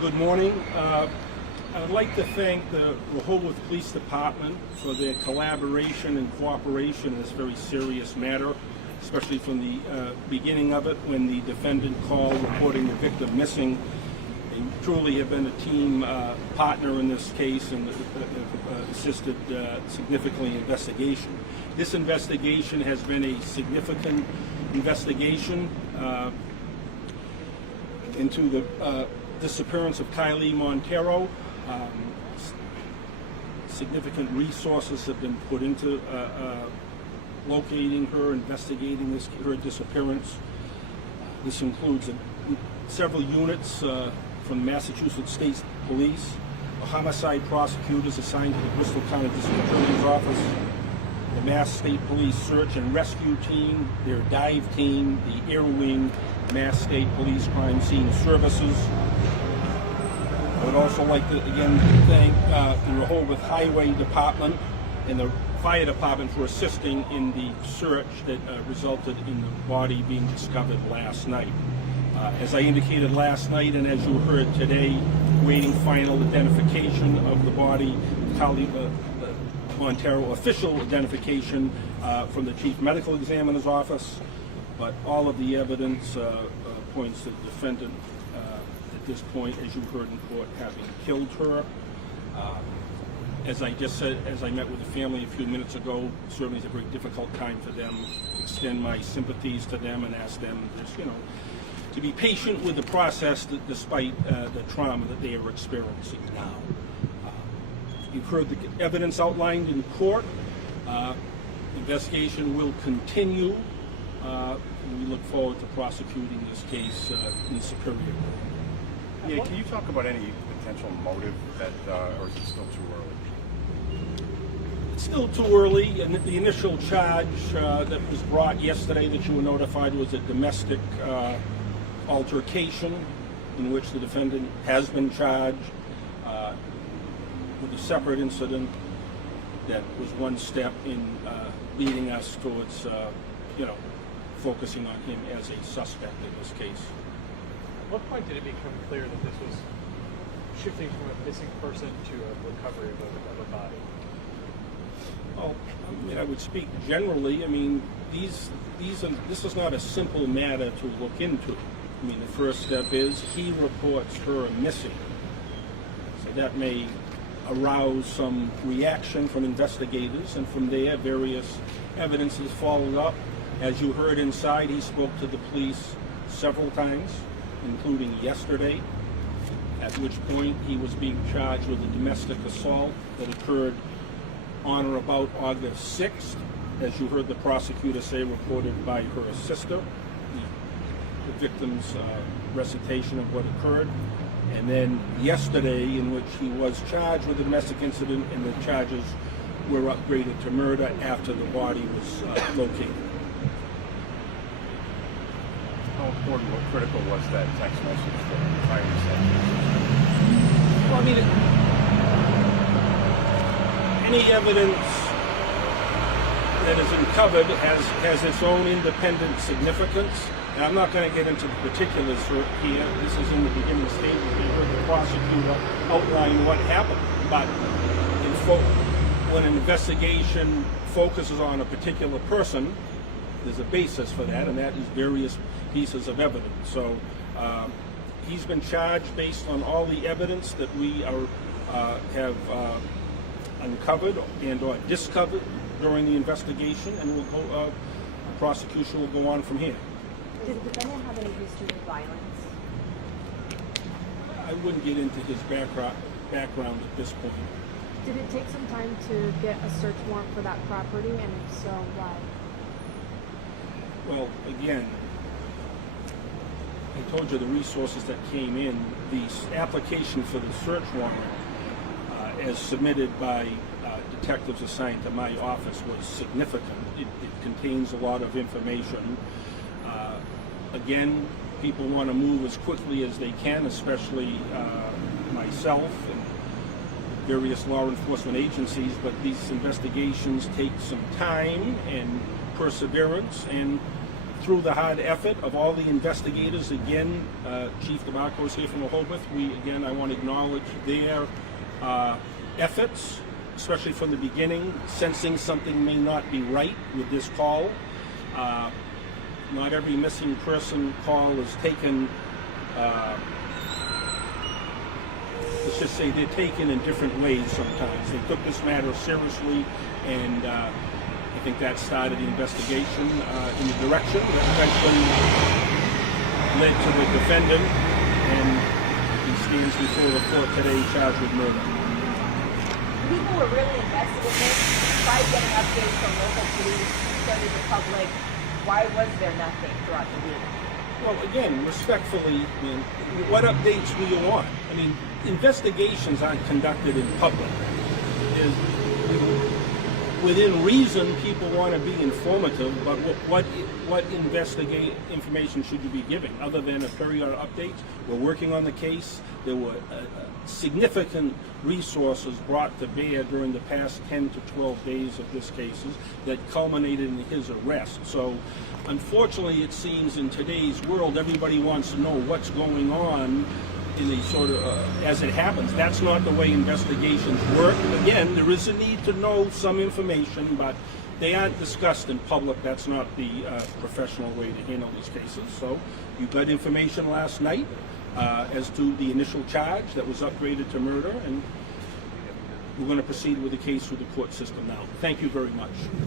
Good morning. I'd like to thank the Rehoboth Police Department for their collaboration and cooperation in this very serious matter, especially from the beginning of it when the defendant called reporting the victim missing. They truly have been a team partner in this case and assisted significantly in investigation. This investigation has been a significant investigation into the disappearance of Kylie Montero. Significant resources have been put into locating her, investigating her disappearance. This includes several units from Massachusetts State Police, the homicide prosecutors assigned to the Bristol County District Attorney's Office, the Mass State Police Search and Rescue Team, their dive team, the Air Wing, Mass State Police Crime Scene Services. I would also like to again thank the Rehoboth Highway Department and the Fire Department for assisting in the search that resulted in the body being discovered last night. As I indicated last night and as you heard today, waiting final identification of the body, Kylie Montero official identification from the Chief Medical Examiner's Office, but all of the evidence points to the defendant at this point, as you heard in court, having killed her. As I just said, as I met with the family a few minutes ago, certainly it's a very difficult time for them. Extend my sympathies to them and ask them just, to be patient with the process despite the trauma that they are experiencing now. You've heard the evidence outlined in court. Investigation will continue. We look forward to prosecuting this case in Superior Court. Yeah, can you talk about any potential motive that, or is it still too early? It's still too early. And the initial charge that was brought yesterday that you were notified was a domestic altercation in which the defendant has been charged with a separate incident that was one step in leading us towards, focusing on him as a suspect in this case. At what point did it become clear that this was shifting from a missing person to a recovery of a body? Well, I would speak generally. This is not a simple matter to look into. The first step is he reports her missing. So that may arouse some reaction from investigators, and from there various evidence is followed up. As you heard inside, he spoke to the police several times, including yesterday, at which point he was being charged with a domestic assault that occurred on or about August 6th, as you heard the prosecutor say, reported by her sister, the victim's recitation of what occurred. And then yesterday, in which he was charged with a domestic incident, and the charges were upgraded to murder after the body was located. How important or critical was that text message that Kylie sent? Well, any evidence that is uncovered has its own independent significance. And I'm not going to get into the particulars here. This is in the beginning stages. We heard the prosecutor outline what happened. But when an investigation focuses on a particular person, there's a basis for that, and that is various pieces of evidence. So he's been charged based on all the evidence that we have uncovered and or discovered during the investigation, and the prosecution will go on from here. Did the defendant have any history of violence? I wouldn't get into his background at this point. Did it take some time to get a search warrant for that property, and if so, why? Well, again, I told you the resources that came in. The application for the search warrant, as submitted by detectives assigned to my office, was significant. It contains a lot of information. Again, people want to move as quickly as they can, especially myself and various law enforcement agencies, but these investigations take some time and perseverance, and through the hard effort of all the investigators. Again, Chief DeMarco is here from Rehoboth. I want to acknowledge their efforts, especially from the beginning, sensing something may not be right with this call. Not every missing person call is taken, let's just say they're taken in different ways sometimes. They took this matter seriously, and I think that started the investigation in the direction that eventually led to the defendant, and he stands before the court today charged with murder. People were really invested in this, tried getting updates from local police, so did the public. Why was there nothing throughout the week? Well, again, respectfully, what updates do you want? I mean, investigations aren't conducted in public. Within reason, people want to be informative, but what investigate information should you be giving other than a periodic updates? We're working on the case. There were significant resources brought to bear during the past 10 to 12 days of this case that culminated in his arrest. So, unfortunately, it seems in today's world, everybody wants to know what's going on in a sort of as it happens. That's not the way investigations work. Again, there is a need to know some information, but they aren't discussed in public. That's not the professional way to handle these cases. So you got information last night as to the initial charge that was upgraded to murder, and we're going to proceed with the case through the court system now. Thank you very much.